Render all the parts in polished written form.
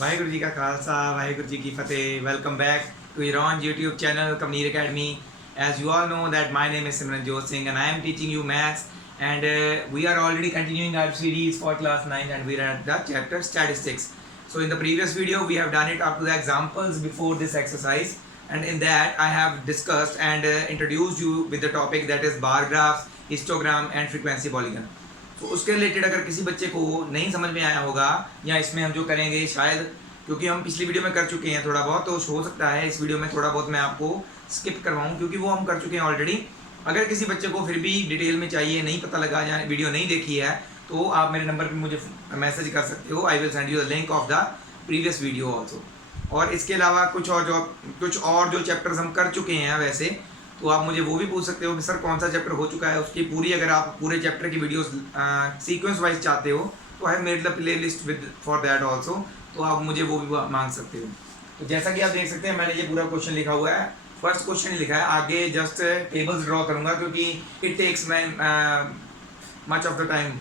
वाहिगुरु जी का खालसा वाहिगुरु जी की फतेह welcome back to your own YouTube channel Kamneer Academy. As you all know that my name is Simranjot Singh and I am teaching you maths, and we are already continuing our series for class 9 and we are at the chapter statistics. So in the previous video we have done it up to the examples before this exercise, and in that I have discussed and introduced you with the topic that is bar graphs, histogram and frequency polygon. तो उसके related अगर किसी बच्चे को नहीं समझ में आया होगा या इसमें हम जो करेंगे शायद, क्योंकि हम पिछली वीडियो में कर चुके हैं थोड़ा बहुत, तो हो सकता है इस वीडियो में थोड़ा बहुत मैं आपको स्किप करवाऊँ क्योंकि वो हम कर चुके हैं ऑलरेडी। अगर किसी बच्चे को फिर भी डिटेल में चाहिए, नहीं पता लगा या वीडियो नहीं देखी है, तो आप मेरे नंबर पर मुझे मैसेज कर सकते हो। I will send you the link of the previous video also. और इसके अलावा कुछ और जो चैप्टर्स हम कर चुके हैं वैसे, तो आप मुझे वो भी पूछ सकते हो कि सर कौन सा चैप्टर हो चुका है, उसकी पूरी अगर आप पूरे चैप्टर की वीडियोस सीक्वेंस वाइज चाहते हो तो I have made the play list with for that also, तो आप मुझे वो भी मांग सकते हो। तो जैसा कि आप देख सकते हैं मैंने ये पूरा क्वेश्चन लिखा हुआ है, फर्स्ट क्वेश्चन लिखा है, आगे जस्ट टेबल्स ड्रॉ करूँगा क्योंकि इट टेक्स मैं मच ऑफ द टाइम,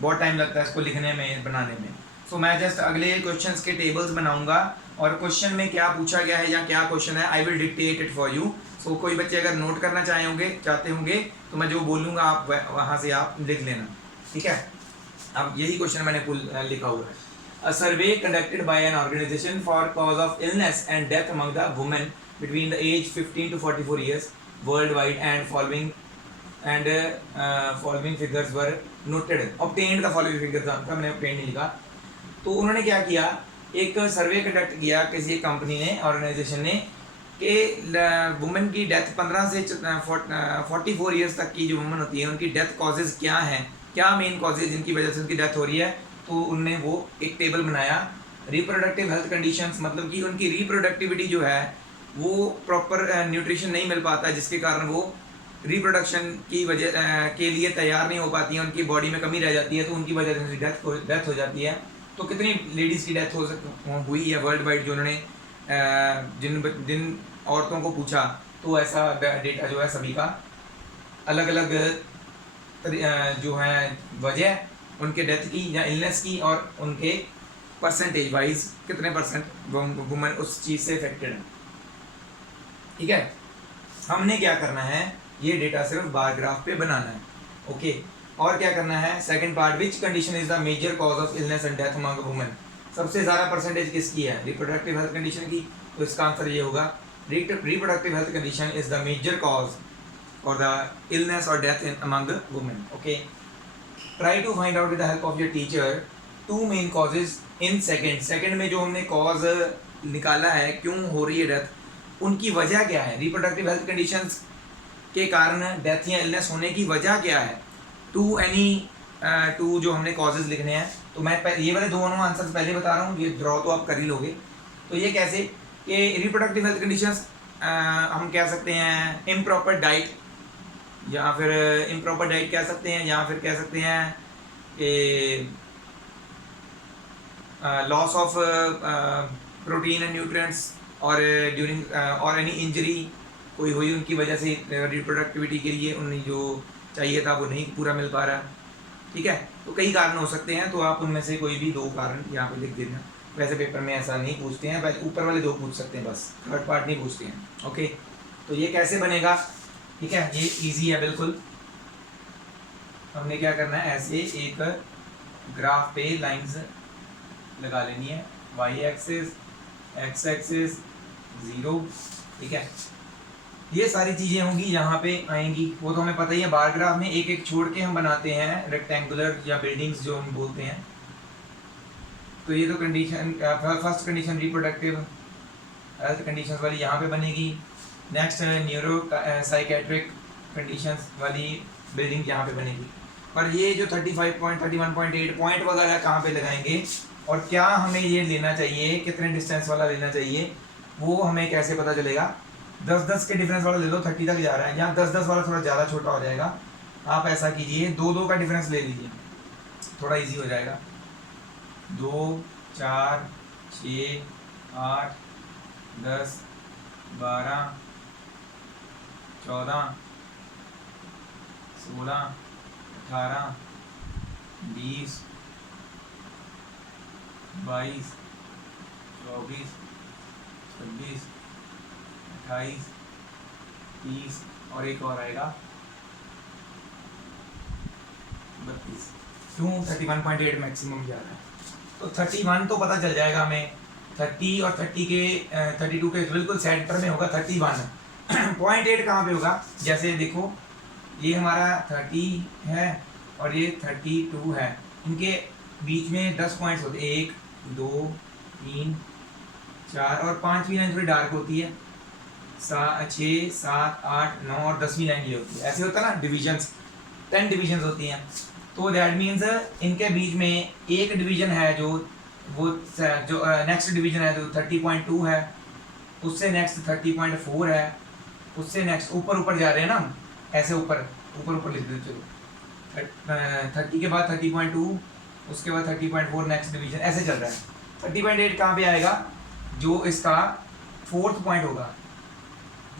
बहुत टाइम लगता है इसको लिखने में बनाने में। सो मैं जस्ट अगले क्वेश्चन के टेबल्स बनाऊंगा और क्वेश्चन में क्या पूछा गया है या क्या क्वेश्चन है I will dictate it for you. So कोई बच्चे अगर नोट करना चाहते होंगे तो मैं जो बोलूँगा आप वहाँ से आप लिख लेना, ठीक है। अब यही क्वेश्चन मैंने लिखा हुआ है। A survey conducted by an organization for cause of illness and death among the women between the age 15 to 44 years worldwide and following figures were noted. Obtained the following figures था, मैंने obtained नहीं लिखा। तो उन्होंने क्या किया, एक survey conduct किया किसी कंपनी ने, ऑर्गेनाइजेशन ने, कि वुमेन की डेथ 15 से 44 ईयर्स तक की जो वुमेन होती है उनकी डेथ कॉजेज़ क्या हैं, क्या मेन कॉजेज़ जिनकी वजह से उनकी डेथ हो रही है। तो उनने वो एक टेबल बनाया। रिप्रोडक्टिव हेल्थ कंडीशंस, मतलब कि उनकी रिप्रोडक्टिविटी जो है वो प्रॉपर न्यूट्रिशन नहीं मिल पाता, जिसके कारण वो रिप्रोडक्शन की वजह के लिए तैयार नहीं हो पाती हैं, उनकी बॉडी में कमी रह जाती है, तो उनकी वजह से डेथ हो जाती है। तो कितनी लेडीज़ की डेथ हुई है वर्ल्ड वाइड, जो उन्होंने जिन औरतों को पूछा, तो ऐसा डेटा जो है सभी का अलग अलग जो है वजह उनके डेथ की या इलनेस की और उनके परसेंटेज वाइज कितने परसेंट वुमेन उस चीज़ से इफेक्टेड है, ठीक है। हमने क्या करना है, ये डेटा सिर्फ बार ग्राफ पे बनाना है, ओके। और क्या करना है, second part, which condition is the major cause of illness and death among women. सबसे ज़्यादा परसेंटेज किसकी है, रिप्रोडक्टिव हेल्थ कंडीशन की। तो इसका आंसर ये होगा, reproductive health condition is the major cause और द इलनेस और death in among women, okay. Try to find out with the help of your teacher two main causes in second में जो हमने कॉज निकाला है, क्यों हो रही है डेथ, उनकी वजह क्या है, रिप्रोडक्टिव हेल्थ कंडीशंस के कारण डेथ या इलनेस होने की वजह क्या है। टू जो हमने कॉजेज लिखने हैं, तो मैं ये वाले दोनों आंसर पहले बता रहा हूँ, ये ड्रॉ तो आप कर ही लोगे। तो ये कैसे कि रिप्रोडक्टिव हेल्थ कंडीशंस हम कह सकते हैं इम्प्रॉपर डाइट, या फिर इम्प्रॉपर डाइट कह सकते हैं, या फिर कह सकते हैं कि loss of protein and nutrients, और ड्यूरिंग और एनी इंजरी कोई हुई उनकी वजह से रिप्रोडक्टिविटी के लिए उन्हें जो चाहिए था वो नहीं पूरा मिल पा रहा, ठीक है। तो कई कारण हो सकते हैं, तो आप उनमें से कोई भी दो कारण यहाँ पे लिख देना। वैसे पेपर में ऐसा नहीं पूछते हैं, वैसे ऊपर वाले दो पूछ सकते हैं, बस थर्ड पार्ट नहीं पूछते हैं, ओके। तो ये कैसे बनेगा, ठीक है, ये इजी है बिल्कुल। हमने क्या करना है, ऐसे एक ग्राफ पे लाइंस लगा लेनी है, वाई एक्सिस, एक्स एक्सिस, 0, ठीक है। ये सारी चीज़ें होंगी यहाँ पे आएंगी, वो तो हमें पता ही है। बार ग्राफ में एक एक छोड़ के हम बनाते हैं रेक्टेंगुलर या बिल्डिंग्स जो हम बोलते हैं। तो ये तो condition, first condition reproductive health conditions वाली यहाँ पे बनेगी। नेक्स्ट न्यूरो साइकेट्रिक कंडीशंस वाली बिल्डिंग यहाँ पे बनेगी। पर ये जो 35 पॉइंट, 31.8 पॉइंट वगैरह कहाँ पे लगाएंगे और क्या हमें ये लेना चाहिए, कितने डिस्टेंस वाला लेना चाहिए, वो हमें कैसे पता चलेगा। 10-10 के डिफरेंस वाला ले लो, 30 तक जा रहा है, यहाँ 10-10 वाला थोड़ा ज़्यादा छोटा हो जाएगा। आप ऐसा कीजिए, 2-2 का डिफरेंस ले लीजिए, थोड़ा इजी हो जाएगा। 2, 4, 6, 8, 10, 12, 14, 16, 18, 20, 22, 24, 26, 28, 30 और एक और आएगा 32। क्यों 31.8 मैक्सिमम जा रहा है? तो 31 तो पता चल जाएगा हमें, 30 और 30 के 32 के बिल्कुल सेंटर में होगा 31। 0.8 कहाँ पे होगा? जैसे देखो ये हमारा 30 है और ये 32 है, इनके बीच में 10 पॉइंट्स होते हैं, 1 2 3 4 और 5वीं लाइन थोड़ी डार्क होती है, 6 7 8 9 और 10वीं लाइन ये होती है। ऐसे होता है ना डिविजन्स, 10 डिविजन्स होती हैं। तो दैट मीन्स इनके बीच में एक डिवीजन है जो नेक्स्ट डिवीजन है जो 30.2 है, उससे नेक्स्ट 30.4 है, उससे नेक्स्ट ऊपर जा रहे हैं ना हम, ऐसे ऊपर लिख देते चलो। 30 के बाद 30.2, उसके बाद 30.4 नेक्स्ट डिवीजन, ऐसे चल रहा है। 30.8 कहाँ पे आएगा? जो इसका 4th पॉइंट होगा,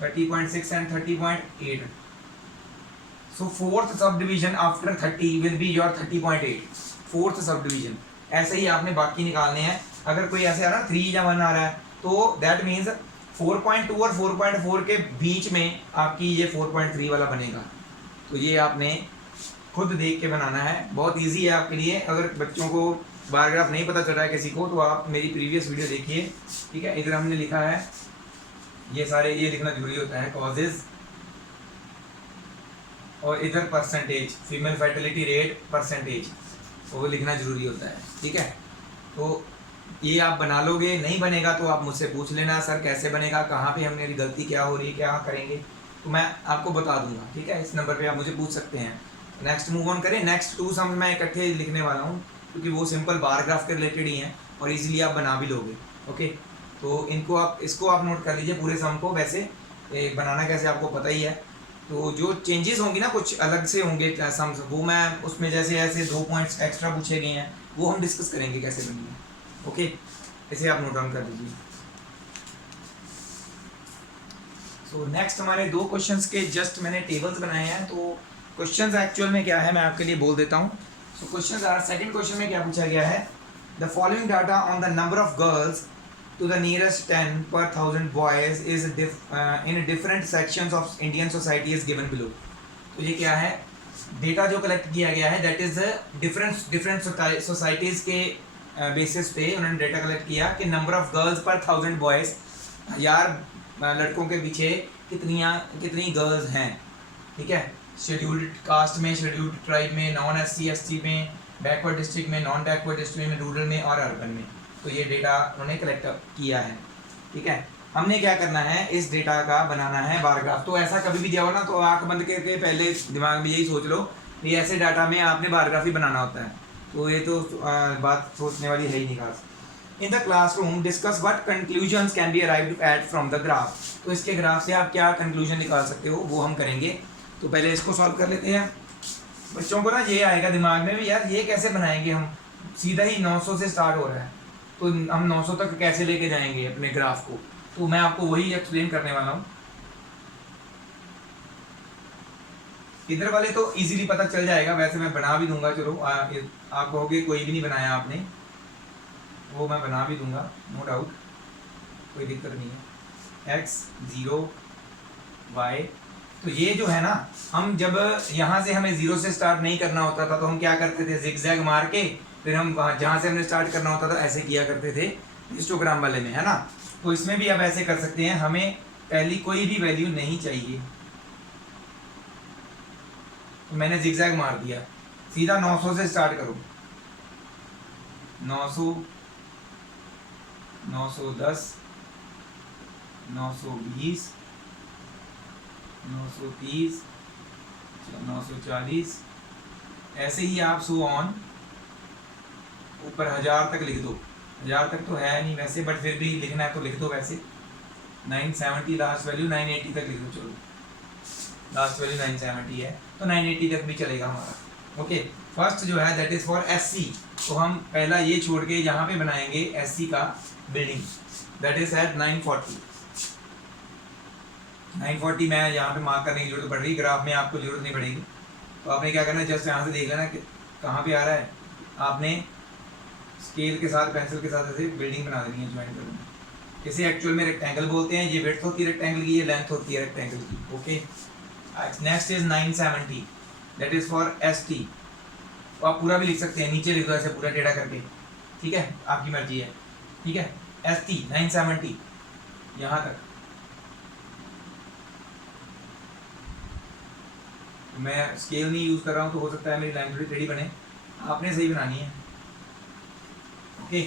30.6 and 30.8। So 4th sub division after 30 will be your 30.8, 4th sub division. ऐसे ही आपने बाकी निकालने हैं। अगर कोई ऐसे आ रहा है 3 या 1 आ रहा है तो दैट मीन्स 4.2 और 4.4 के बीच में आपकी ये 4.3 वाला बनेगा। तो ये आपने खुद देख के बनाना है, बहुत इजी है आपके लिए। अगर बच्चों को बार ग्राफ नहीं पता चल रहा है किसी को, तो आप मेरी प्रीवियस वीडियो देखिए, ठीक है। इधर हमने लिखा है ये सारे, ये लिखना जरूरी होता है कॉजेज, और इधर percentage, female fertility rate percentage, वो लिखना जरूरी होता है, ठीक है। तो ये आप बना लोगे, नहीं बनेगा तो आप मुझसे पूछ लेना सर कैसे बनेगा, कहाँ पे हमने गलती क्या हो रही है, क्या करेंगे, तो मैं आपको बता दूंगा, ठीक है। इस नंबर पे आप मुझे पूछ सकते हैं। नेक्स्ट मूव ऑन करें। नेक्स्ट 2 सम मैं इकट्ठे लिखने वाला हूँ क्योंकि वो सिंपल बार ग्राफ के रिलेटेड ही हैं और इजीली आप बना भी लोगे, ओके। तो इसको आप नोट कर लीजिए पूरे सम को। वैसे बनाना कैसे आपको पता ही है। तो जो चेंजेस होंगी ना, कुछ अलग से होंगे सम्स, वो मैं उसमें जैसे ऐसे 2 पॉइंट्स एक्स्ट्रा पूछे गए हैं वो हम डिस्कस करेंगे कैसे बनेंगे, ओके। इसे आप नोट डाउन कर लीजिए। सो नेक्स्ट हमारे 2 क्वेश्चंस के जस्ट मैंने टेबल्स बनाए हैं। तो क्वेश्चंस एक्चुअल में क्या है मैं आपके लिए बोल देता हूँ। So questions are, second question में क्या पूछा गया है, the following data on the number of girls to the nearest 10 per 1000 boys is in different sections of Indian society is given below। तो ये क्या है, डेटा जो कलेक्ट किया गया है दैट इज डिफरेंट सोसाइटीज़ के बेसिस पे उन्होंने डेटा कलेक्ट किया कि नंबर ऑफ गर्ल्स पर 1000 बॉयज़, 1000 लड़कों के पीछे कितनी गर्ल्स हैं, ठीक है। शेड्यूल्ड कास्ट में, शेड्यूल्ड ट्राइब में, नॉन SC ST में, बैकवर्ड डिस्ट्रिक्ट में, नॉन बैकवर्ड डिस्ट्रिक्ट में, रूरल में और अर्बन में। तो ये डेटा उन्होंने कलेक्ट किया है, ठीक है। हमने क्या करना है, इस डेटा का बनाना है बार ग्राफ। तो ऐसा कभी भी दिया हो ना तो आंख बंद करके पहले दिमाग में यही सोच लो कि ऐसे डाटा में आपने बार ग्राफ ही बनाना होता है। तो ये तो बात सोचने वाली है ही नहीं खास। In the classroom discuss what conclusions can be arrived at from the graph. तो इसके ग्राफ से आप क्या कंक्लूजन निकाल सकते हो वो हम करेंगे। तो पहले इसको सॉल्व कर लेते हैं। बच्चों को ना ये आएगा दिमाग में भी, यार ये कैसे बनाएंगे हम, सीधा ही 900 से स्टार्ट हो रहा है तो हम 900 तक कैसे लेके जाएंगे अपने ग्राफ को। तो मैं आपको वही एक्सप्लेन करने वाला हूँ। इधर वाले तो इजीली पता चल जाएगा, वैसे मैं बना भी दूंगा, चलो आप कहोगे कोई भी नहीं बनाया आपने, वो मैं बना भी दूंगा, नो डाउट, कोई दिक्कत नहीं है। x 0 y, तो ये जो है ना, हम जब यहाँ से हमें 0 से स्टार्ट नहीं करना होता था तो हम क्या करते थे, जिगजैग मार के फिर हम जहाँ से हमने स्टार्ट करना होता था ऐसे किया करते थे हिस्टोग्राम वाले में, है ना। तो इसमें भी आप ऐसे कर सकते हैं। हमें पहली कोई भी वैल्यू नहीं चाहिए, तो मैंने जिगजैग मार दिया, सीधा 900 से स्टार्ट करो, 900, 910, 920, 930, 940, ऐसे ही आप सो ऑन ऊपर 1000 तक लिख दो। 1000 तक तो है नहीं वैसे, बट फिर भी लिखना है तो लिख दो। वैसे 970 लास्ट वैल्यू, 980 तक लिख दो, चलो लास्ट वैल्यू 970 है तो 980 तक भी चलेगा हमारा, ओके। फर्स्ट जो है दैट इज फॉर SC, तो हम पहला ये छोड़ के यहाँ पे बनाएंगे SC का बिल्डिंग, दैट इज एट 940। 940 मैं यहाँ पे मार्क करने की जरूरत पड़ रही, ग्राफ में आपको जरूरत नहीं पड़ेगी। तो आपने क्या करना है, जस्ट यहाँ से देख लेना कि कहाँ पे आ रहा है। आपने स्केल के साथ पेंसिल के साथ ऐसे बिल्डिंग बना देनी है, ज्वाइन कर देनी है। इसे एक्चुअल में रेक्टेंगल बोलते हैं, ये विड्थ होती है रेक्टेंगल की, ये लेंथ होती है रेक्टेंगल की। Okay, next is 970, that is for ST। तो आप पूरा भी लिख सकते हैं, नीचे लिख दो ऐसे पूरा टेढ़ा करके, ठीक है, आपकी मर्जी है, ठीक है। ST 970 यहाँ तक। मैं स्केल नहीं यूज कर रहा हूँ तो हो सकता है मेरी लाइन थोड़ी टेढ़ी बने, आपने सही बनानी है। Okay,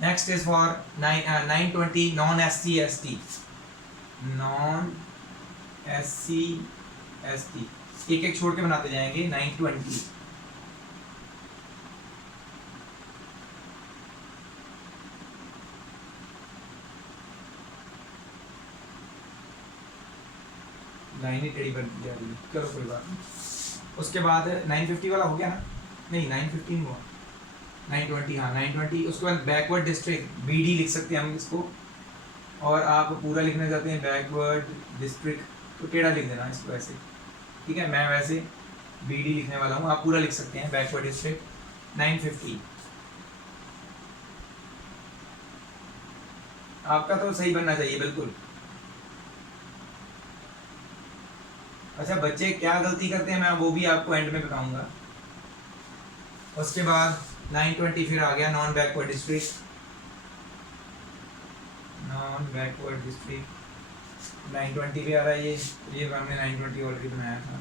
next is for 920 non SC ST, non SC ST, एक एक छोड़ के बनाते जाएंगे। 920 लाइन ही टेढ़ी बनती जा रही है, चलो कोई बात नहीं। उसके बाद 950 वाला हो गया ना, नहीं 915 हुआ, 920, हाँ 920। उसके बाद बैकवर्ड डिस्ट्रिक्ट BD लिख सकते हैं हम इसको, और आप पूरा लिखना चाहते हैं बैकवर्ड डिस्ट्रिक्ट तो टेढ़ा लिख देना इसको ऐसे, ठीक है। मैं वैसे BD लिखने वाला हूँ, आप पूरा लिख सकते हैं बैकवर्ड डिस्ट्रिक्ट। 950 आपका तो सही बनना चाहिए बिल्कुल। अच्छा, बच्चे क्या गलती करते हैं मैं वो भी आपको एंड में बताऊंगा। उसके बाद 920 फिर आ गया non backward district, non backward district 920 पे आ रहा है ये हमने 920 ऑलरेडी बनाया था।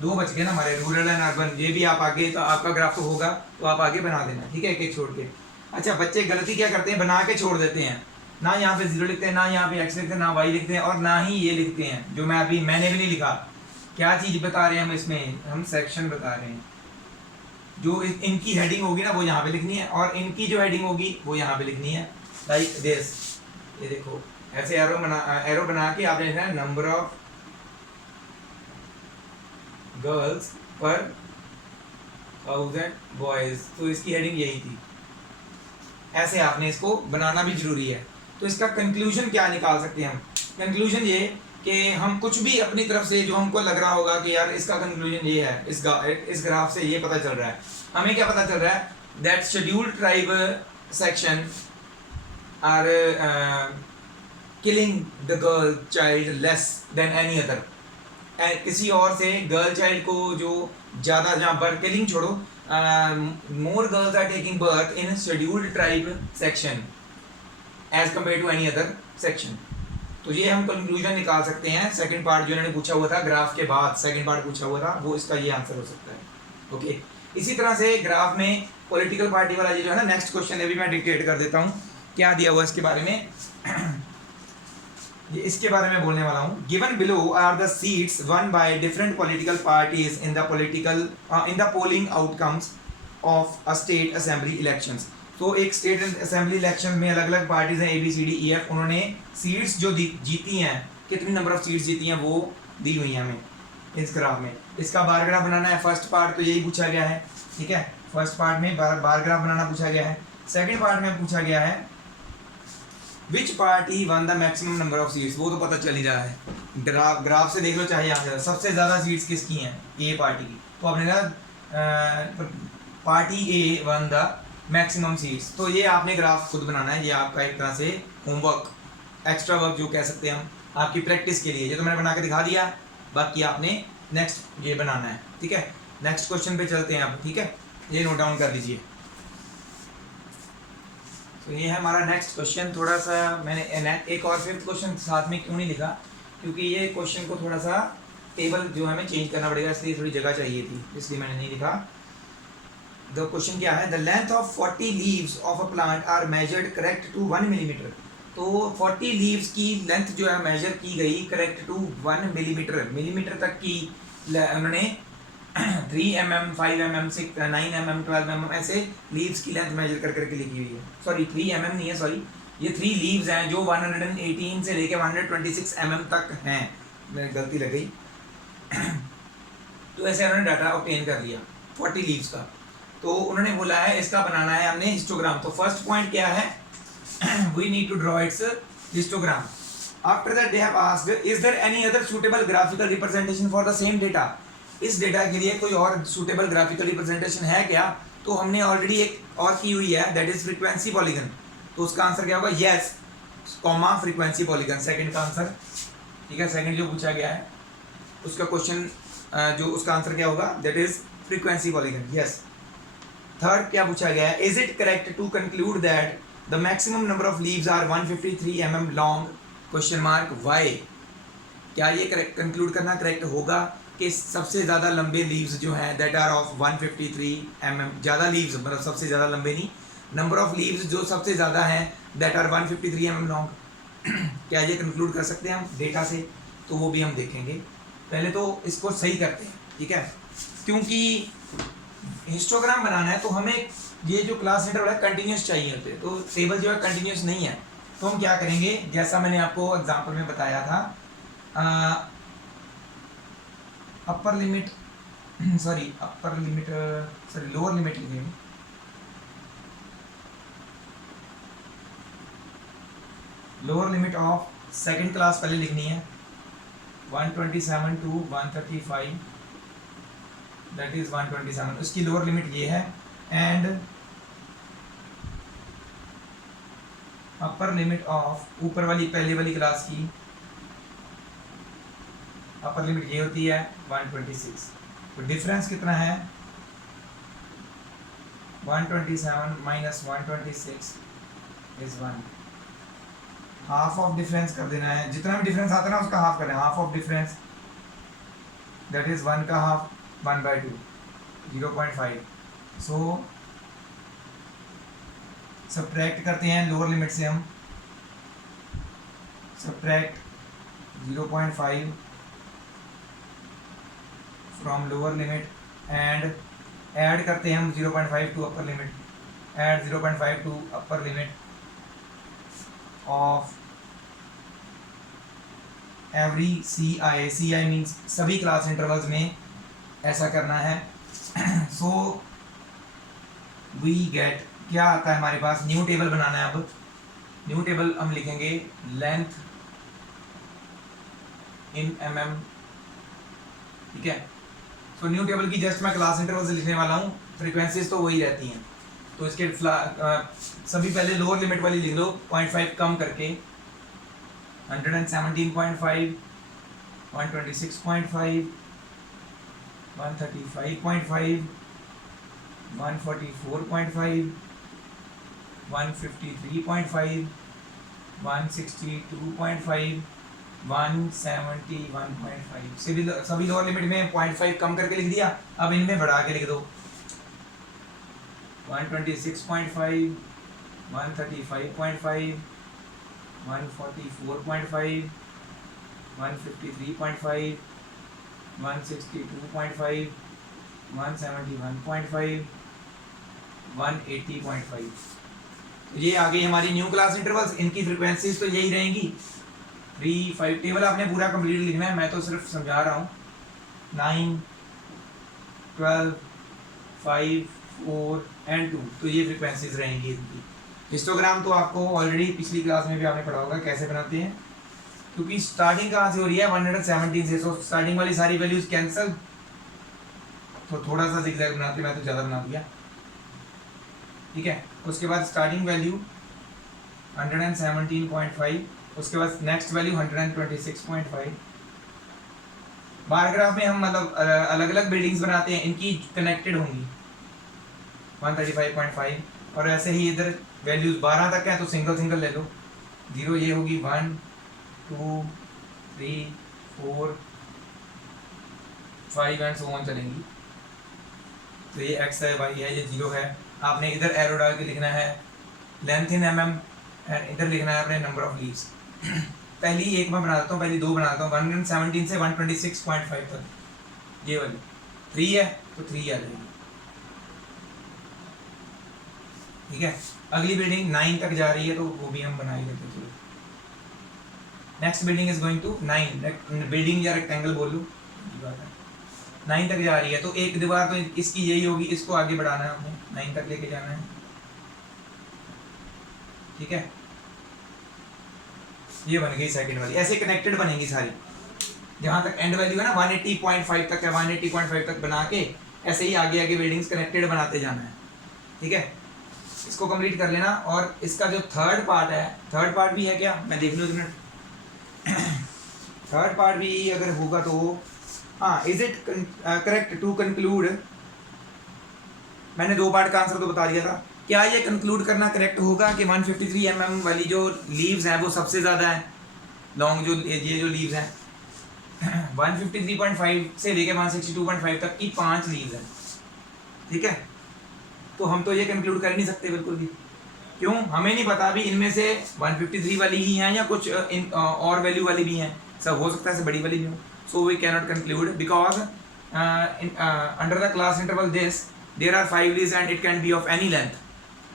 दो बच गए ना हमारे, रूरल एंड अर्बन। ये भी आप आगे, तो आपका ग्राफ तो होगा तो आप आगे बना देना, ठीक है, एक एक छोड़ के। अच्छा, बच्चे गलती क्या करते हैं, बना के छोड़ देते हैं, ना यहाँ पे 0 लिखते हैं, ना यहाँ पे X लिखते हैं, ना Y लिखते हैं, और ना ही ये लिखते हैं जो मैंने भी नहीं लिखा। क्या चीज़ बता रहे हैं हम इसमें, हम सेक्शन बता रहे हैं। जो इनकी हेडिंग होगी ना वो यहाँ पे लिखनी है, और इनकी जो हेडिंग होगी वो यहाँ पे लिखनी है, लाइक दिस। ये देखो ऐसे एरो बना के आपने लिखना है नंबर ऑफ गर्ल्स पर 1000 बॉयज, तो इसकी हेडिंग यही थी। ऐसे आपने इसको बनाना भी जरूरी है। तो इसका कंक्लूजन क्या निकाल सकते हैं हम, कंक्लूजन ये कि हम कुछ भी अपनी तरफ से जो हमको लग रहा होगा कि यार इसका कंक्लूजन ये है, इस ग्राफ से ये पता चल रहा है, हमें क्या पता चल रहा है, that scheduled tribe section are killing the girl child less than any other. किसी और से गर्ल चाइल्ड को जो ज़्यादा, जहाँ बर्थ किलिंग छोड़ो, more girls are taking birth in scheduled tribe section as compare to any other section. तो ये हम कंक्लूजन निकाल सकते हैं। सेकंड पार्ट जो इन्होंने पूछा हुआ था ग्राफ के बाद, सेकंड पार्ट पूछा हुआ था, वो इसका ये आंसर हो सकता है। ओके, इसी तरह से ग्राफ में पॉलिटिकल पार्टी वाला ये जो है ना, नेक्स्ट क्वेश्चन है भी मैं डिक्टेट कर देता हूँ क्या दिया हुआ इसके बारे में। ये इसके बारे में बोलने वाला हूँ। Given below are the seats won by different political parties in the polling outcomes of a state assembly elections. तो एक स्टेट असेंबली इलेक्शन में अलग अलग पार्टीज हैं ABCDEF, उन्होंने सीट्स जो जीती हैं, कितनी नंबर ऑफ सीट्स जीती हैं वो दी हुई हैं हमें इस ग्राफ में। इसका बार ग्राफ बनाना है। फर्स्ट पार्ट तो यही पूछा गया है, ठीक है, फर्स्ट पार्ट में बार ग्राफ बनाना पूछा गया है। सेकंड पार्ट में पूछा गया है विच party one the maximum number of seats, वो तो पता चल ही रहा है, ग्राफ से देख लो चाहे यहाँ से, सबसे ज़्यादा सीट्स किसकी हैं, A पार्टी की। तो आपने कहा party A one the maximum seats. तो ये आपने ग्राफ खुद बनाना है, ये आपका एक तरह से होमवर्क, एक्स्ट्रा वर्क जो कह सकते हैं हम, आपकी प्रैक्टिस के लिए। ये तो मैंने बना के दिखा दिया, बाकी आपने नेक्स्ट ये बनाना है, ठीक है। नेक्स्ट क्वेश्चन पे चलते हैं अब, ठीक है, ये नोट डाउन कर लीजिए। तो ये है हमारा नेक्स्ट क्वेश्चन। थोड़ा सा मैंने एक और फिफ्थ क्वेश्चन साथ में क्यों नहीं लिखा, क्योंकि ये क्वेश्चन को थोड़ा सा टेबल जो हमें चेंज करना पड़ेगा, इसलिए थोड़ी जगह चाहिए थी, इसलिए मैंने नहीं लिखा। द क्वेश्चन क्या है, the length of 40 leaves of a plant are measured correct to 1 millimetre. तो 40 लीव्स की लेंथ जो है मेजर की गई करेक्ट टू 1 मिलीमीटर, मिलीमीटर तक की उन्होंने 3 mm, 5 mm, 6, 9 mm, 12 mm ऐसे लीव्स की लेंथ मेजर कर करके लिखी हुई है। सॉरी 3 mm नहीं है, सॉरी ये 3 लीव्स हैं जो 118 से लेके 126 mm तक हैं, मेरी गलती लग गई। तो ऐसे उन्होंने डाटा ऑब्टेन कर लिया 40 लीव्स का। तो उन्होंने बोला है इसका बनाना है हमने हिस्टोग्राम। तो फर्स्ट पॉइंट क्या है, we need to draw its histogram. After that they have asked is there any other suitable graphical representation for the same data. इस डेटा के लिए कोई और सूटेबल ग्राफिकल रिप्रेजेंटेशन है क्या? तो हमने ऑलरेडी एक और की हुई है दैट इज फ्रीक्वेंसी पॉलीगन, तो उसका आंसर क्या होगा, yes comma frequency polygon, second का आंसर। ठीक है, सेकंड जो पूछा गया है उसका क्वेश्चन जो उसका आंसर क्या होगा, that is frequency polygon, yes. Third क्या पूछा गया है, is it correct to conclude that the maximum number of leaves are 153 mm long, question mark why. क्या ये करेक्ट कंक्लूड करना करेक्ट होगा कि सबसे ज़्यादा लंबे लीव्स जो हैं दैट आर ऑफ 153 mm, ज़्यादा लीव्स मतलब सबसे ज़्यादा लंबे नहीं, नंबर ऑफ लीव्स जो सबसे ज़्यादा हैं दैट आर 153 mm लॉन्ग, क्या ये कंक्लूड कर सकते हैं हम डेटा से, तो वो भी हम देखेंगे। पहले तो इसको सही करते हैं, ठीक है, क्योंकि हिस्टोग्राम बनाना है तो हमें ये जो क्लास इंटरवल है कंटिन्यूस चाहिए होते हैं, तो टेबल जो है कंटिन्यूस नहीं है, तो हम क्या करेंगे, जैसा मैंने आपको एग्जांपल में बताया था, अपर लिमिट लोअर लिमिट लिखेंगे, lower limit of second class पहले लिखनी है 127 टू 135, दैट इज 127, उसकी लोअर लिमिट ये है, एंड अपर लिमिट ऑफ ऊपर वाली पहले वाली क्लास की अपर लिमिट ये होती है 126, तो डिफरेंस कितना है 127 minus 126 is 1, half of difference कर देना है, जितना भी डिफरेंस आता है ना उसका हाफ करना है, half of difference that is 1 का हाफ 1/2 0.5, सो सब्ट्रैक्ट करते हैं लोअर लिमिट से हम, subtract 0.5 from lower limit and add करते हैं हम 0.5 to upper limit, add 0.5 to upper limit of every CI means सभी क्लास इंटरवल्स में ऐसा करना है, सो वी गेट क्या आता है हमारे पास, न्यू टेबल बनाना है। अब न्यू टेबल हम लिखेंगे लेंथ इन mm, ठीक है, तो न्यू टेबल की जस्ट मैं क्लास इंटरवल से लिखने वाला हूँ, फ्रीक्वेंसीज तो वही रहती हैं, तो इसके सभी पहले लोअर लिमिट वाली लिख लो 0.5 कम करके 117.5 126.5 135.5 144.5 153.5 162.5 171.5 सभी लोअर लिमिट में 0.5 कम करके लिख दिया, अब इनमें बढ़ा के लिख दो 126.5 135.5 144.5 153.5 162.5 171.5 180.5, तो ये आ गई हमारी न्यू क्लास इंटरवल्स, इनकी फ्रीक्वेंसीज तो यही रहेंगी 3 5, टेबल आपने पूरा कंप्लीट लिखना है, मैं तो सिर्फ समझा रहा हूँ, 9 12 5 4 एंड 2, तो ये फ्रीक्वेंसीज रहेंगी इनकी। हिस्टोग्राम तो आपको ऑलरेडी पिछली क्लास में भी आपने पढ़ा होगा कैसे बनाते हैं, क्योंकि स्टार्टिंग कहाँ से हो रही है 117 से, तो स्टार्टिंग वाली सारी वैल्यूज कैंसिल, तो थोड़ा सा जिगजैग बनाते, मैं तो ज़्यादा बना दिया, ठीक है। उसके बाद स्टार्टिंग वैल्यू 117.5, उसके बाद नेक्स्ट वैल्यू 126.5। बार ग्राफ में हम मतलब अलग अलग बिल्डिंग्स बनाते हैं, इनकी कनेक्टेड होंगी 135.5, और ऐसे ही इधर वैल्यूज 12 तक है तो सिंगल सिंगल ले लो, 0 ये होगी 1 2 3 4 5 एंड सो ऑन चलेंगी, तो ये x है y है, ये 0 है, आपने इधर एरो डाल के लिखना है लेंथ इन mm एंड इधर लिखना है अपने नंबर ऑफ लीव्स। पहली एक मैं बना देता हूँ, पहली दो बना देता हूँ, 117 से 126.5 तक, ये वाली 3 है तो 3 आ जाएगी, ठीक है। अगली बिल्डिंग 9 तक जा रही है तो वो भी हम बना ही लेते हैं। Next building is going to 9, building या रेक्टेंगल बोल लो, 9 तक जा रही है, तो एक दीवार तो इसकी यही होगी, इसको आगे बढ़ाना है हमें, 9 तक लेके जाना है, ठीक है। ये बन गई सेकंड वाली, ऐसे कनेक्टेड बनेगी सारी, जहां तक एंड वैल्यू है ना 180.5 तक है, 180.5 तक बना के ऐसे ही आगे आगे बिल्डिंग्स कनेक्टेड बनाते जाना है, ठीक है। इसको कंप्लीट कर लेना। और इसका जो थर्ड पार्ट है, थर्ड पार्ट भी है क्या, मैं देख लूँ एक मिनट। थर्ड पार्ट भी अगर होगा तो हाँ, is it correct to conclude, मैंने 2 पार्ट का आंसर तो बता दिया था। क्या ये कंक्लूड करना करेक्ट होगा कि 153 mm वाली जो लीव्स हैं वो सबसे ज़्यादा है लॉन्ग, जो ये जो लीव्स हैं 153.5 से लेकर 162.5 तक की 5 लीव्स हैं, ठीक है। तो हम तो ये कंक्लूड कर नहीं सकते बिल्कुल भी, क्यों, हमें नहीं पता अभी इनमें से 153 वाली ही हैं या कुछ और वैल्यू वाली भी हैं, सब हो सकता है बड़ी वाली भी हो। So we cannot conclude because under the class interval this there are 5 leaves and it can be of any length,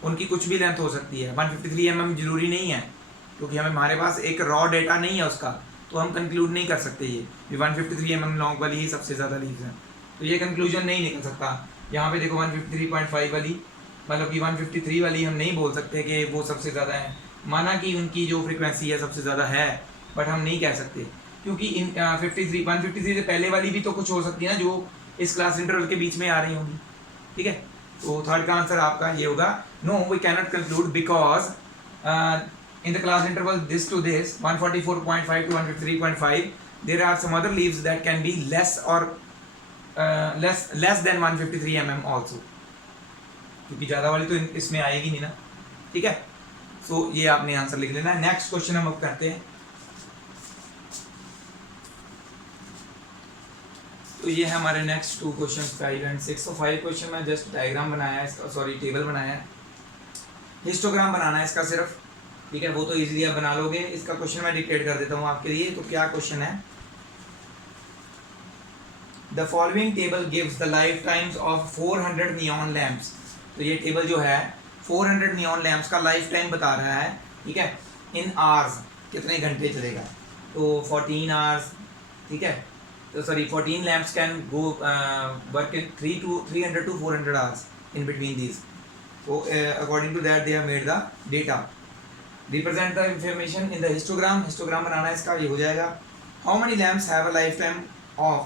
उनकी कुछ भी लेंथ हो सकती है। 153 mm जरूरी नहीं है, क्योंकि हमारे पास एक रॉ डेटा नहीं है उसका, तो हम कंक्लूड नहीं कर सकते ये 153 mm लॉन्ग वाली ही सबसे ज़्यादा लीव्स हैं, तो ये कंक्लूजन नहीं निकल सकता। यहाँ पे देखो 153.5 वाली, मतलब कि 153 वाली हम नहीं बोल सकते कि वो सबसे ज़्यादा है, माना कि उनकी जो फ्रिक्वेंसी है सबसे ज़्यादा है, बट हम नहीं कह सकते, क्योंकि इन 153 से पहले वाली भी तो कुछ हो सकती है ना, जो इस क्लास इंटरवल के बीच में आ रही होंगी, ठीक है। तो थर्ड का आंसर आपका ये होगा, no we cannot conclude because in the class interval this to this 144.5 to 153.5 there are some other leaves that can be less or less than 153 mm also, क्योंकि ज़्यादा वाली तो इसमें आएगी नहीं ना, ठीक है। सो ये आपने आंसर लिख लेना। नेक्स्ट क्वेश्चन हम अब करते हैं। तो ये है हमारे नेक्स्ट 2 क्वेश्चन 5 and 6। तो 5 क्वेश्चन में जस्ट डायग्राम बनाया है इसका, सॉरी टेबल बनाया है, हिस्टोग्राम बनाना है इसका सिर्फ, ठीक है। वो तो इजीली आप बना लोगे। इसका क्वेश्चन मैं डिक्टेट कर देता हूँ आपके लिए। तो क्या क्वेश्चन है, the following table gives the life times of 400 neon lamps. तो ये टेबल जो है 400 नियॉन लैंप्स का लाइफ टाइम बता रहा है, ठीक है, इन आवर्स, कितने घंटे चलेगा। तो 14 आवर्स, ठीक है। तो sorry 14 lamps can go work in 300 to 400 hours in between these. So according to that they have made the data. Represent the information in the histogram. Histogram बनाना है इसका, ये हो जाएगा। How many lamps have a lifetime of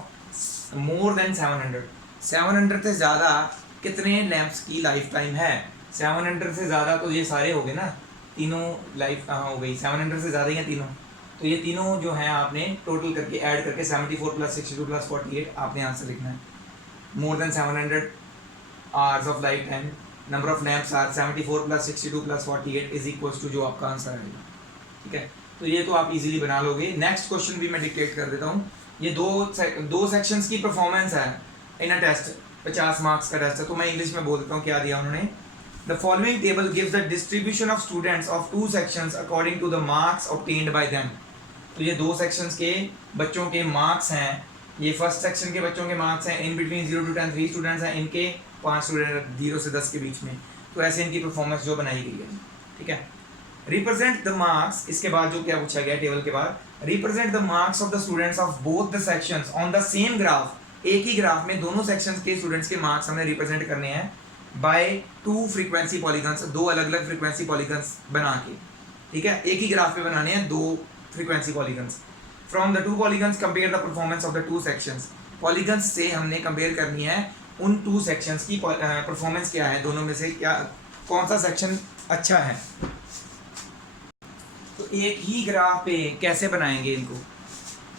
more than 700? 700 से ज़्यादा कितने lamps की life time है। 700 से ज़्यादा तो ये सारे हो गए ना, तीनों लाइफ हो गई। 700 से ज़्यादा ही हैं तीनों, तो ये तीनों जो हैं आपने टोटल करके ऐड करके 74 + 62 + 48 आपने आंसर लिखना है। More than 700 hours of life time, number of lamps are 74 + 62 + 48 is equals to जो आपका आंसर आएगा, ठीक है। तो ये तो आप इजीली बना लोगे। नेक्स्ट क्वेश्चन भी मैं डिक्टेट कर देता हूँ। ये दो सेक्शंस की परफॉर्मेंस है इन अ टेस्ट, 50 मार्क्स का टेस्ट है। तो मैं इंग्लिश में बोल देता हूँ क्या दिया उन्होंने। The following table gives the distribution of students of 2 sections according to the marks obtained by them. तो ये 2 सेक्शंस के बच्चों के मार्क्स हैं, ये फर्स्ट सेक्शन के बच्चों के मार्क्स हैं। इन बिटवीन 0 to 10 3 स्टूडेंट्स हैं, इनके 5 स्टूडेंट 0 से 10 के बीच में। तो ऐसे इनकी परफॉर्मेंस जो बनाई गई है, ठीक है। रिप्रेजेंट द मार्क्स, इसके बाद जो क्या पूछा गया टेबल के बाद, represent the marks of the students of both the sections on the same graph. एक ही ग्राफ में दोनों सेक्शंस के स्टूडेंट्स के मार्क्स हमने रिप्रेजेंट करने हैं बाय 2 फ्रीक्वेंसी पॉलीगन्स, 2 अलग अलग फ्रीक्वेंसी पॉलीगन्स बना के, ठीक है। एक ही ग्राफ पे बनाने हैं 2 frequency polygons. From the 2 polygons compare the performance of the 2 sections. Polygons से हमने कंपेयर करनी है उन 2 सेक्शंस की परफॉर्मेंस क्या है, दोनों में से क्या कौन सा सेक्शन अच्छा है। तो एक ही ग्राफ पे कैसे बनाएंगे इनको,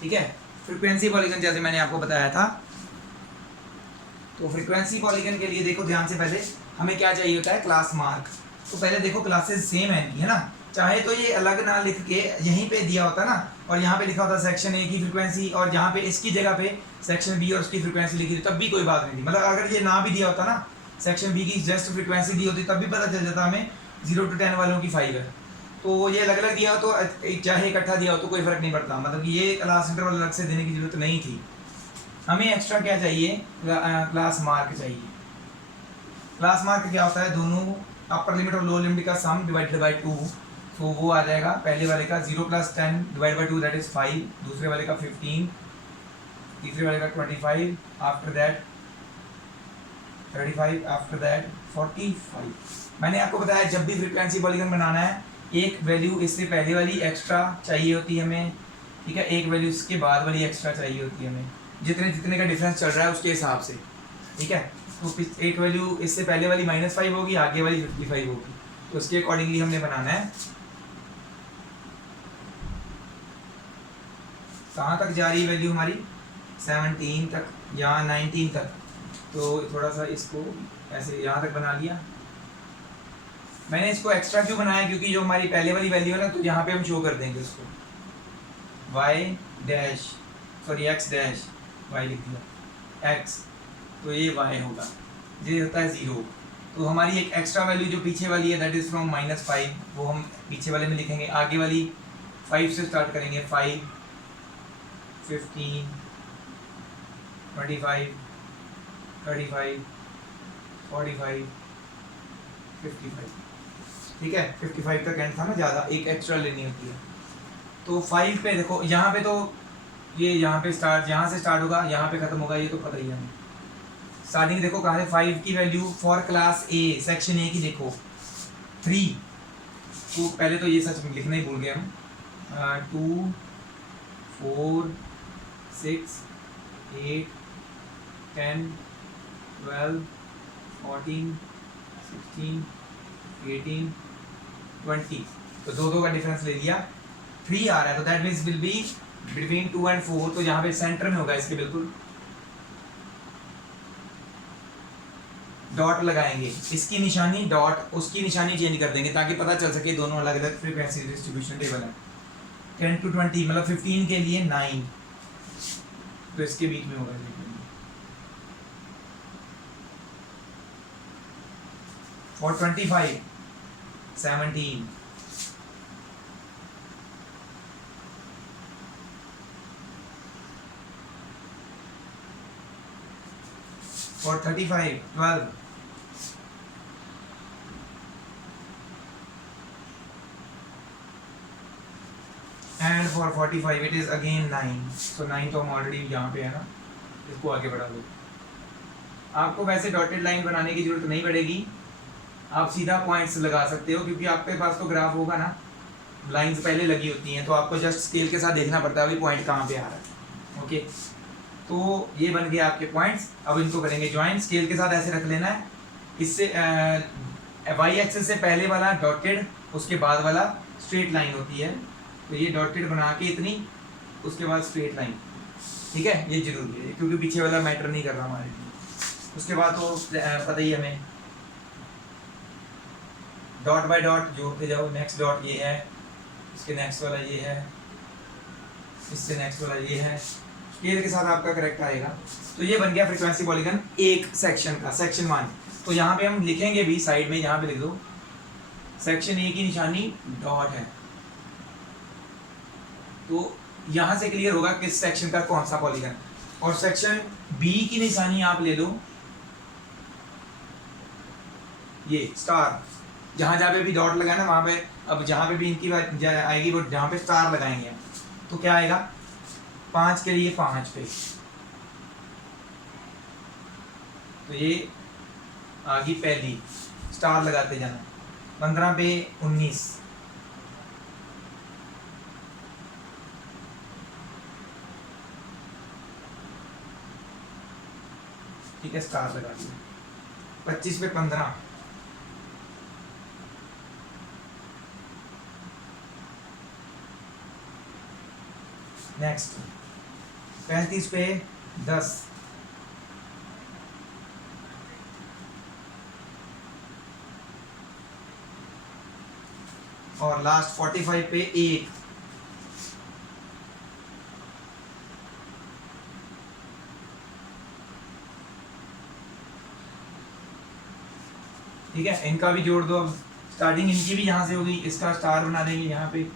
ठीक है। फ्रीक्वेंसी पॉलीगन जैसे मैंने आपको बताया था। तो फ्रीक्वेंसी पॉलीगन के लिए देखो ध्यान से, पहले हमें क्या चाहिए होता है, क्लास मार्क। तो पहले देखो क्लासेस सेम है इनकी, है ना। चाहे तो ये अलग ना लिख के यहीं पे दिया होता ना, और यहाँ पे लिखा होता सेक्शन ए की फ्रीक्वेंसी, और जहाँ पे इसकी जगह पे सेक्शन बी और उसकी फ्रीक्वेंसी लिखी थी, तब भी कोई बात नहीं थी। मतलब अगर ये ना भी दिया होता ना, सेक्शन बी की जस्ट फ्रीक्वेंसी दी होती, तब भी पता चल जाता हमें 0 to 10 वालों की 5 है। तो ये अलग अलग दिया हो तो चाहे इकट्ठा दिया हो तो कोई फर्क नहीं पड़ता, मतलब कि ये क्लास इंटरवल अलग से देने की जरूरत नहीं थी। हमें एक्स्ट्रा क्या चाहिए, क्लास मार्क चाहिए। क्लास मार्क क्या होता है, दोनों अपर लिमिट और लोअर लिमिट का सम डिवाइडेड बाय 2। तो वो आ जाएगा पहले वाले का 0 + 10 डिवाइड बाय 2 दैट इज 5, दूसरे वाले का 15, तीसरे वाले का 25, आफ्टर दैट 35, आफ्टर दैट 45। मैंने आपको बताया जब भी फ्रीक्वेंसी पॉलीगन बनाना है, एक वैल्यू इससे पहले वाली एक्स्ट्रा चाहिए होती है हमें, ठीक है, एक वैल्यू इसके बाद वाली एक्स्ट्रा चाहिए होती है हमें, जितने जितने का डिफरेंस चल रहा है उसके हिसाब से, ठीक है। तो एक वैल्यू इससे पहले वाली -5 होगी, आगे वाली 55 होगी। तो उसके अकॉर्डिंगली हमने बनाना है। कहाँ तक जा रही है वैल्यू हमारी? 17 तक या 19 तक। तो थोड़ा सा इसको ऐसे यहाँ तक बना लिया। मैंने इसको एक्स्ट्रा क्यों बनाया? क्योंकि जो हमारी पहले वाली वैल्यू है ना, तो यहाँ पे हम शो कर देंगे उसको y dash, sorry x dash, y लिख दिया x, तो ये y होगा, ये होता है 0। तो हमारी एक एक्स्ट्रा वैल्यू जो पीछे वाली है दैट इज़ फ्रॉम -5, वो हम पीछे वाले में लिखेंगे। आगे वाली 5 से स्टार्ट करेंगे, 5, 15, 25, 35, 45, 55। ठीक है, 55 तक एंड था ना, ज़्यादा एक एक्स्ट्रा लेनी होती है। तो 5 पे देखो, यहाँ पे तो ये यहाँ पे स्टार्ट, यहाँ से स्टार्ट होगा, यहाँ पे ख़त्म होगा, ये तो पता ही है हमें। स्टार्टिंग देखो कहाँ से, 5 की value for class A, section A की देखो 3। तो पहले तो ये सच लिखना ही भूल गए हम। 2, 4, 6, 8, 10, 12, 14, 16, 18, 20। तो दो का डिफरेंस ले लिया, 3 आ रहा है, तो that means will be between 2 and 4। तो यहाँ पे सेंटर में होगा इसके, बिल्कुल डॉट लगाएंगे, इसकी निशानी डॉट, उसकी निशानी चेंज कर देंगे ताकि पता चल सके दोनों अलग अलग फ्रीक्वेंसी डिस्ट्रीब्यूशन टेबल है। 10 to 20 मतलब 15 के लिए 9, तो इसके बीच में होगा। For 25, 17, for 35, 12, and for 45 it is again 9। so 9 तो हम ऑलरेडी यहाँ पे है ना, इसको आगे बढ़ा दो। आपको वैसे डॉटेड लाइन बनाने की जरूरत नहीं पड़ेगी, आप सीधा पॉइंट्स लगा सकते हो, क्योंकि आपके पास तो ग्राफ होगा ना, लाइंस पहले लगी होती हैं, तो आपको जस्ट स्केल के साथ देखना पड़ता है अभी पॉइंट कहाँ पे आ रहा है। ओके, तो ये बन गए आपके पॉइंट्स। अब इनको करेंगे ज्वाइन, स्केल के साथ ऐसे रख लेना है। इससे वाई एक्सिस से पहले वाला डॉटेड, उसके बाद वाला स्ट्रेट लाइन होती है, तो ये डॉटेड बना के इतनी, उसके बाद स्ट्रेट लाइन। ठीक है, ये जरूरी है क्योंकि पीछे वाला मैटर नहीं कर रहा हमारे लिए। उसके बाद तो पता ही हमें, डॉट बाय डॉट जोड़ते जाओ। नेक्स्ट डॉट ये है, इसके नेक्स्ट वाला ये है, इससे नेक्स्ट वाला ये है, स्केल के साथ आपका करेक्ट आएगा। तो ये बन गया फ्रीक्वेंसी पॉलीगन एक सेक्शन का, सेक्शन 1। तो यहाँ पे हम लिखेंगे भी साइड में, यहाँ पे लिख दो सेक्शन ए की निशानी डॉट है। तो यहाँ से क्लियर होगा किस सेक्शन का कौन सा पॉलीगन। और सेक्शन बी की निशानी आप ले लो, ये स्टार, जहाँ जहाँ पे भी डॉट लगा ना वहाँ पे, अब जहाँ पे भी इनकी बात आएगी वो जहाँ पे स्टार लगाएंगे, तो क्या आएगा 5 के लिए 5 पे, तो ये आ गई पहली, स्टार लगाते जाना। 15 पे 19, ठीक है, स्टार लगा दिया। 25 पे 15, नेक्स्ट 35 पे 10, और लास्ट 45 पे 1। ठीक है, इनका भी जोड़ दो। अब स्टार्टिंग इनकी भी यहाँ से होगी, इसका स्टार बना देंगे यहाँ पे,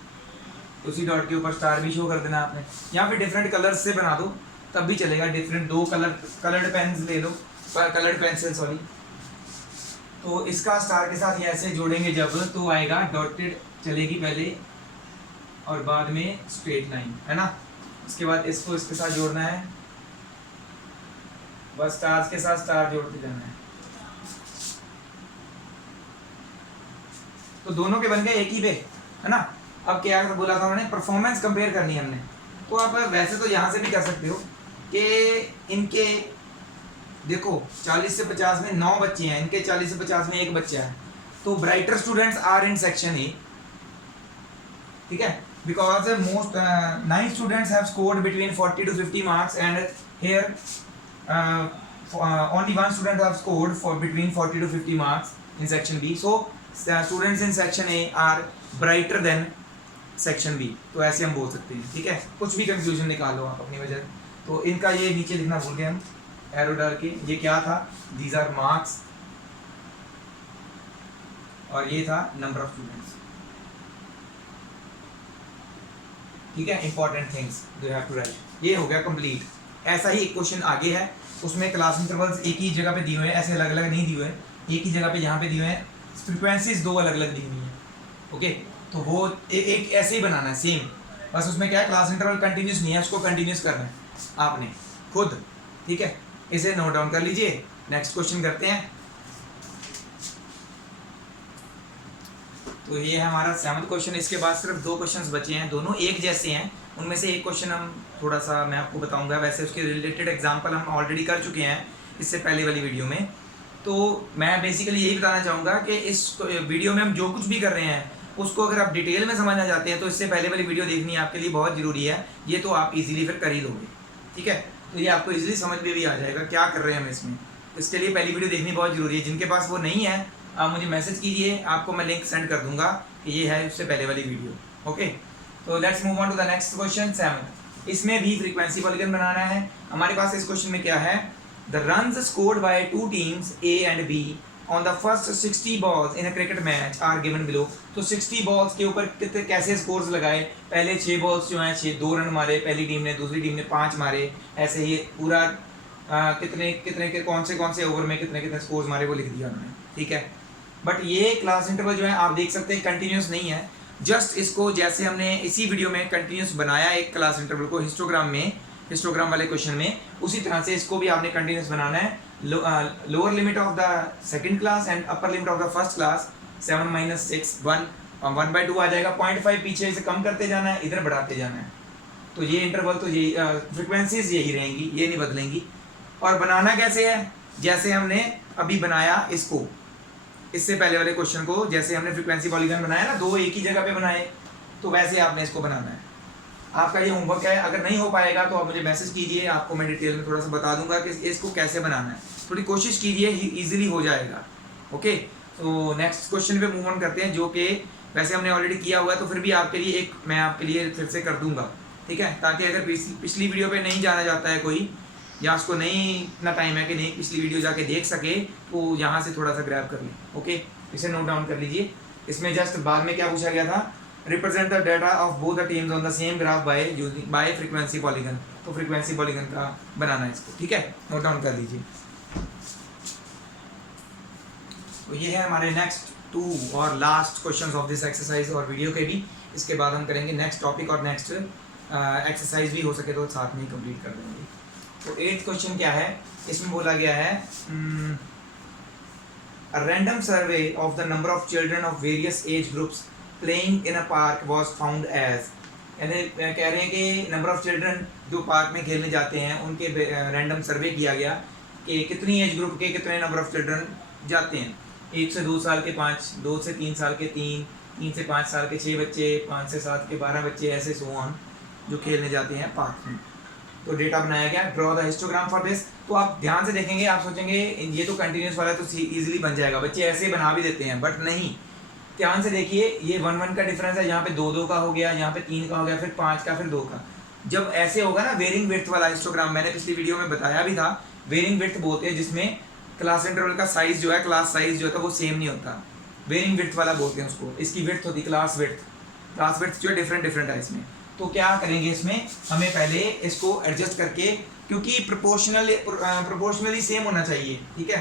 उसी डॉट के ऊपर स्टार भी शो कर देना आपने। यहाँ पे डिफरेंट कलर्स से बना दो तब भी चलेगा, डिफरेंट 2 कलर्ड पेन्स ले लो, कलर्ड पेंसिल सॉरी। तो इसका स्टार के साथ ये ऐसे जोड़ेंगे जब, तो आएगा डॉटेड चलेगी पहले और बाद में स्ट्रेट लाइन, है ना। उसके बाद इसको इसके साथ जोड़ना है, बस स्टार्स के साथ स्टार जोड़ते जाना है। तो दोनों के बन गए एक ही पे, है ना। अब क्या बोला था उन्होंने, परफॉर्मेंस कंपेयर करनी है हमने। तो आप वैसे तो यहाँ से भी कर सकते हो कि इनके देखो 40 से 50 में 9 बच्चे हैं, इनके 40 से 50 में 1 बच्चा है, तो brighter students are in section A, ठीक है, because most 9 students have scored between 40 to 50 marks and here only one student have scored for between 40 to 50 marks in section B. So students in section A are brighter than section B. तो ऐसे हम बोल सकते हैं, ठीक है। कुछ भी कंफ्यूजन निकालो आप अपनी वजह। तो इनका ये नीचे लिखना भूल गए हम एरो डाल के, ये क्या था, दीज आर मार्क्स, और ये था नंबर ऑफ स्टूडेंट्स, ठीक है। Important things you have to write, ये हो गया कंप्लीट। ऐसा ही एक क्वेश्चन आगे है, उसमें क्लास इंटरवल्स एक ही जगह पे दिए हुए हैं, ऐसे अलग अलग नहीं दिए हुए हैं, एक ही जगह पे यहाँ पे दिए हुए हैं, फ्रीक्वेंसीज 2 अलग अलग दी हुई हैं, ओके। तो वो एक ऐसे ही बनाना है सेम, बस उसमें क्या है, क्लास इंटरवल कंटिन्यूस नहीं है, उसको कंटिन्यूस करना है आपने खुद, ठीक है। इसे नोट डाउन कर लीजिए। नेक्स्ट क्वेश्चन करते हैं। तो ये है हमारा 7th क्वेश्चन। इसके बाद सिर्फ 2 क्वेश्चंस बचे हैं, दोनों एक जैसे हैं। उनमें से एक क्वेश्चन हम थोड़ा सा मैं आपको बताऊंगा, वैसे उसके रिलेटेड एग्जांपल हम ऑलरेडी कर चुके हैं इससे पहले वाली वीडियो में। तो मैं बेसिकली यही बताना चाहूँगा कि इस वीडियो में हम जो कुछ भी कर रहे हैं उसको अगर आप डिटेल में समझना चाहते हैं तो इससे पहले वाली वीडियो देखनी आपके लिए बहुत ज़रूरी है। ये तो आप इजीली फिर कर ही लोगे, ठीक है। तो ये आपको इजीली समझ में भी आ जाएगा क्या कर रहे हैं हम इसमें। इसके लिए पहली वीडियो देखनी बहुत ज़रूरी है। जिनके पास वो नहीं है आप मुझे मैसेज कीजिए, आपको मैं लिंक सेंड कर दूंगा कि ये है उससे पहले वाली वीडियो, ओके। तो let's move on to the next question 7। इसमें भी फ्रीक्वेंसी पॉलीगन बनाना है। हमारे पास इस क्वेश्चन में क्या है, the runs scored by 2 teams A and B on the first 60 balls in a cricket match are given below. तो 60 बॉल्स के ऊपर कितने कैसे स्कोर्स लगाए, पहले 6 बॉल्स जो हैं 2 रन मारे पहली टीम ने, दूसरी टीम ने 5 मारे, ऐसे ही पूरा कितने कितने के कौन से ओवर में कितने कितने स्कोर्स मारे वो लिख दिया उन्होंने, ठीक है। बट ये क्लास इंटरवल जो है आप देख सकते हैं कंटिन्यूस नहीं है, जस्ट इसको जैसे हमने इसी वीडियो में कंटिन्यूस बनाया एक क्लास इंटरवल को हिस्टोग्राम वाले क्वेश्चन में, उसी तरह से इसको भी आपने कंटिन्यूस बनाना है। Lower limit of the second class and upper limit of the first class 7 - 6 1/2 आ जाएगा। 0.5 पीछे से कम करते जाना है, इधर बढ़ाते जाना है। तो ये इंटरवल तो यही फ्रिक्वेंसीज यही रहेंगी, ये नहीं बदलेंगी। और बनाना कैसे है, जैसे हमने अभी बनाया इसको, इससे पहले वाले क्वेश्चन को जैसे हमने फ्रीक्वेंसी पॉलीगन बनाया ना, 2 एक ही जगह पे बनाए, तो वैसे आपने इसको बनाना है। आपका ये होमवर्क है, अगर नहीं हो पाएगा तो आप मुझे मैसेज कीजिए, आपको मैं डिटेल में थोड़ा सा बता दूंगा कि इसको कैसे बनाना है। थोड़ी कोशिश कीजिए, इजीली हो जाएगा, ओके। तो नेक्स्ट क्वेश्चन पे मूव ऑन करते हैं, जो कि वैसे हमने ऑलरेडी किया हुआ है, तो फिर भी आपके लिए एक मैं आपके लिए फिर से कर दूंगा, ठीक है। ताकि अगर पिछली वीडियो पर नहीं जाना चाहता है कोई, या उसको नहीं इतना टाइम है कि नहीं पिछली वीडियो जाके देख सके, तो यहाँ से थोड़ा सा ग्रैब कर लें, ओके। इसे नोट डाउन कर लीजिए। इसमें जस्ट बाद में क्या पूछा गया था, represent the data of both the teams on the same graph bye frequency polygon. तो फ्रीक्वेंसी पॉलीगन का बनाना है इसको, ठीक है, नोट डाउन कर लीजिए। तो ये है हमारे नेक्स्ट 2 और last questions of this exercise और वीडियो के भी। इसके बाद हम करेंगे नेक्स्ट टॉपिक और नेक्स्ट एक्सरसाइज भी हो सके तो साथ में ही कंप्लीट कर देंगे। तो 8th क्वेश्चन क्या है, इसमें बोला गया है a random survey of the number of children of various age groups playing in a park was found as, यानी कह रहे हैं कि नंबर ऑफ चिल्ड्रन जो पार्क में खेलने जाते हैं उनके रैंडम सर्वे किया गया कि कितनी एज ग्रुप के कितने नंबर ऑफ चिल्ड्रन जाते हैं। 1 से 2 साल के 5, 2 से 3 साल के 3, 3 से 5 साल के 6 बच्चे, 5 से 7 के 12 बच्चे, ऐसे सो ऑन जो खेलने जाते हैं पार्क में। तो डेटा बनाया गया, draw the histogram for this. तो आप ध्यान से देखेंगे, आप सोचेंगे ये तो कंटिन्यूस वाला है तो इजीली बन जाएगा, बच्चे ऐसे बना भी देते हैं, बट नहीं। ध्यान से देखिए, ये 1 का डिफरेंस है, यहाँ पे 2 का हो गया, यहाँ पे 3 का हो गया, फिर 5 का, फिर 2 का। जब ऐसे होगा ना वेरिंग विड्थ वाला हिस्टोग्राम, मैंने पिछली वीडियो में बताया भी था, वेरिंग विड्थ बोलते हैं जिसमें क्लास इंटरवल का साइज जो है, क्लास साइज जो है वो सेम नहीं होता, वेरिंग विड्थ वाला बोलते हैं उसको। इसकी विड्थ होती क्लास विड्थ जो है डिफरेंट है इसमें। तो क्या करेंगे इसमें, हमें पहले इसको एडजस्ट करके, क्योंकि प्रोपोर्शनली सेम होना चाहिए, ठीक है।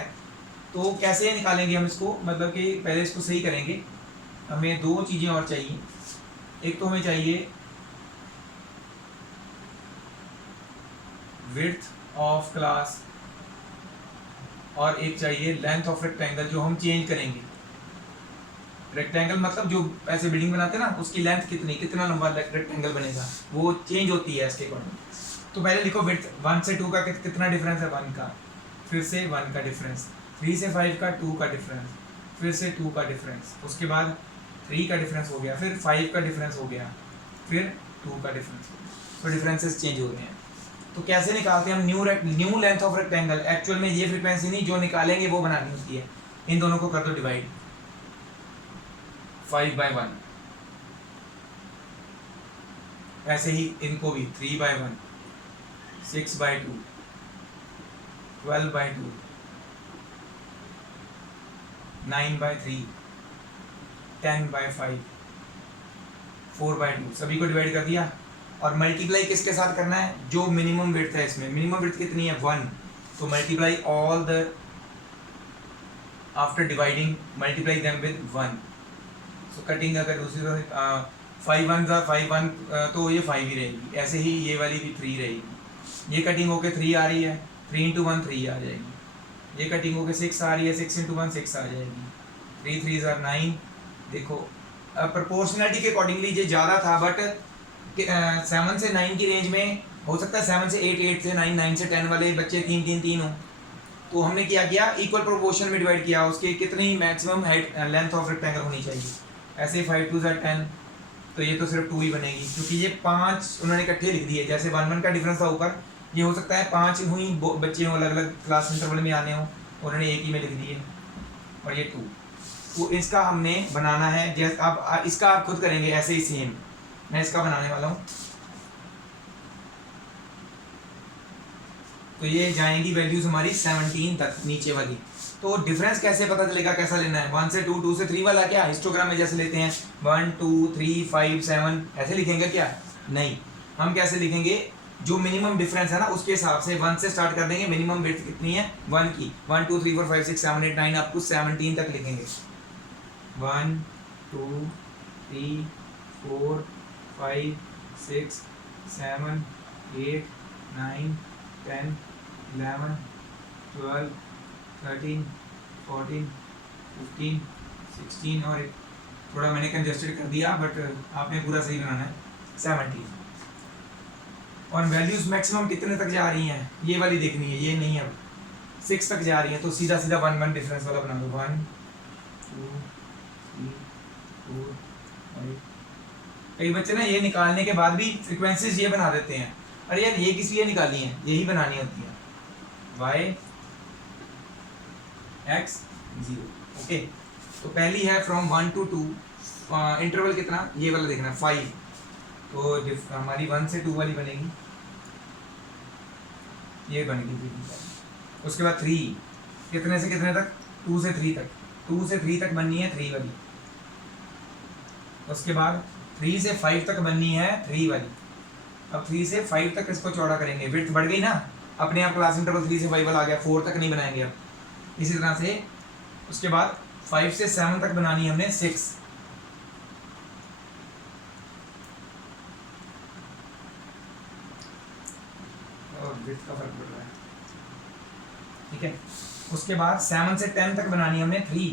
तो कैसे निकालेंगे हम इसको, मतलब कि पहले इसको सही करेंगे। हमें 2 चीज़ें और चाहिए, एक तो हमें चाहिए विड्थ ऑफ क्लास और एक चाहिए लेंथ ऑफ रेक्टेंगल, जो हम चेंज करेंगे। रेक्टेंगल मतलब जो ऐसे बिल्डिंग बनाते हैं ना, उसकी लेंथ कितना लंबा रेक्टेंगल बनेगा, वो चेंज होती है इसके अकॉर्डिंग। तो पहले लिखो विड्थ 1 से 2 का कितना डिफरेंस है, 1 का, फिर से 1 का डिफरेंस, 3 से 5 का 2 का डिफरेंस, फिर से 2 का डिफरेंस, उसके बाद 3 का डिफरेंस हो गया, फिर 5 का डिफरेंस हो गया, फिर 2 का डिफरेंस हो गया। तो डिफरेंसेस चेंज हो रहे हैं। तो कैसे निकालते हैं हम new length of rectangle? Actual में ये फ्रीक्वेंसी नहीं, जो निकालेंगे वो बनानी होती है। इन दोनों को कर दो डिवाइड, 5/1। ऐसे ही इनको भी 3/1, 6/2, 12/2, 9/3, 10/5, 4/2, सभी को डिवाइड कर दिया। और मल्टीप्लाई किसके साथ करना है? जो मिनिमम विड्थ है इसमें, मिनिमम विड्थ कितनी है? 1। तो multiply all the, after dividing multiply them with 1। So cutting अगर दूसरी तरफ 5 1 5 1, तो ये 5 ही रहेगी। ऐसे ही ये वाली भी 3 रहेगी। ये कटिंग होके 3 आ रही है, 3 इंटू 1 3 आ जाएगी। ये कटिंग होके 6 आ रही है, 6 इंटू 1 6 आ जाएगी। 3 3 are 9। देखो प्रोपोर्शनलिटी के अकॉर्डिंगली ये ज़्यादा था, बट 7 से 9 की रेंज में हो सकता है 7 से 8, 8 से 9, 9 से 10 वाले बच्चे 3 3 3 हो। तो हमने क्या किया, इक्वल प्रोपोर्शन में डिवाइड किया। उसके कितनी maximum height length of rectangle होनी चाहिए। ऐसे 5 2 are 10, तो ये तो सिर्फ 2 ही बनेगी, क्योंकि ये 5 उन्होंने इकट्ठे लिख दिए। जैसे 1 1 का डिफरेंस था ऊपर, ये हो सकता है 5 हुई बच्चे हों, अलग अलग क्लास इंटरवल में आने हों, उन्होंने एक ही में लिख दिए। और ये 2, तो इसका हमने बनाना है। जैसे अब इसका आप खुद करेंगे ऐसे ही सेम। मैं इसका बनाने वाला हूँ। तो ये जाएंगी वैल्यूज हमारी 17 तक नीचे वाली। तो डिफरेंस कैसे पता चलेगा, कैसा लेना है? 1 से 2, 2 से 3 वाला क्या हिस्टोग्राम में जैसे लेते हैं 1 2 3 5 7 ऐसे लिखेंगे क्या? नहीं, हम कैसे लिखेंगे? जो मिनिमम डिफरेंस है ना उसके हिसाब से 1 से स्टार्ट कर देंगे। मिनिमम विड्थ कितनी है? 1 की। 1 2 3 4 5 6 7 8 9 अप टू 17 तक लिखेंगे। 1 2 3 4 5 6 7 8 9 10 11 12 13 14 15 16, और थोड़ा मैंने कंजस्टेड कर दिया, बट आपने पूरा सही बनाना है। 17 और वैल्यूज मैक्सिमम कितने तक जा रही हैं ये वाली देखनी है, ये नहीं। अब 6 तक जा रही है, तो सीधा सीधा 1 1 डिफरेंस वाला बना दो। 1 2 3 4 5। कई बच्चे ना ये निकालने के बाद भी फ्रीक्वेंसीज ये बना देते हैं। अरे यार ये किस लिए निकाली है? यही बनानी होती है, y x 0। ओके, तो पहली है फ्रॉम 1 to 2, इंटरवल कितना ये वाला देखना है 5। तो हमारी 1 से 2 वाली बनेगी, ये बनेगी। उसके बाद 3, कितने से कितने तक? 2 से 3 तक। 2 से 3 तक बननी है 3 वाली। उसके बाद 3 से 5 तक बननी है 3 वाली। अब 3 से 5 तक इसको चौड़ा करेंगे, विड्थ बढ़ गई ना, अपने आप क्लास इंटरवल 3 से 5 वाला आ गया, 4 तक नहीं बनाएंगे अब। इसी तरह से उसके बाद 5 से 7 तक बनानी है हमने 6। और विड्थ का फर्क पड़ रहा है, ठीक है। उसके बाद 7 से 10 तक बनानी है हमने 3,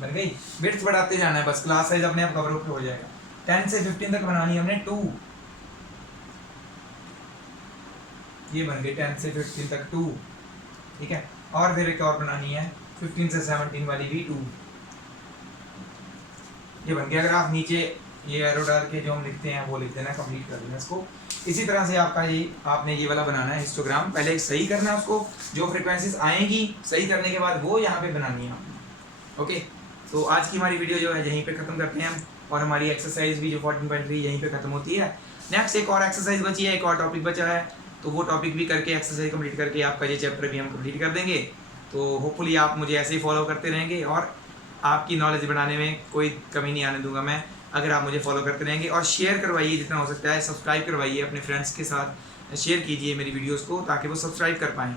बन गई। विड्थ बढ़ाते जाना है बस, क्लास साइज अपने आप कवर अप हो जाएगा। 10 से 15 तक बनानी है हमने 2, ये बन गई 10 से 15 तक 2, ठीक है। और फिर एक और बनानी है 15 से 17 वाली भी 2, ये बन गया। अगर आप नीचे ये एरो डाल के जो हम लिखते हैं वो लिख देना, कंप्लीट कर देना इसको। इसी तरह से आपका ये आपने ये वाला बनाना है हिस्टोग्राम। पहले सही करना है उसको, जो फ्रिक्वेंसीज आएंगी सही करने के बाद वो यहाँ पे बनानी है आपने। ओके, तो आज की हमारी वीडियो जो है यहीं पे ख़त्म करते हैं हम, और हमारी एक्सरसाइज भी जो 14.3 यहीं पे ख़त्म होती है। नेक्स्ट एक और एक्सरसाइज बची है, एक और टॉपिक बचा है, तो वो टॉपिक भी करके एक्सरसाइज कंप्लीट करके आपका ये चैप्टर भी हम कंप्लीट कर देंगे। तो होपफुली आप मुझे ऐसे ही फॉलो करते रहेंगे, और आपकी नॉलेज बढ़ाने में कोई कमी नहीं आने दूंगा मैं, अगर आप मुझे फॉलो करते रहेंगे। और शेयर करवाइए जितना हो सकता है, सब्सक्राइब करवाइए अपने फ्रेंड्स के साथ, शेयर कीजिए मेरी वीडियोज़ को ताकि वो सब्सक्राइब कर पाएँ।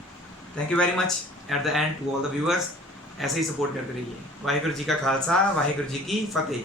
Thank you very much at the end to all the viewers. ऐसे ही सपोर्ट करते रहिए। वाहिगुरू जी का खालसा, वाहिगुरू जी की फतेह।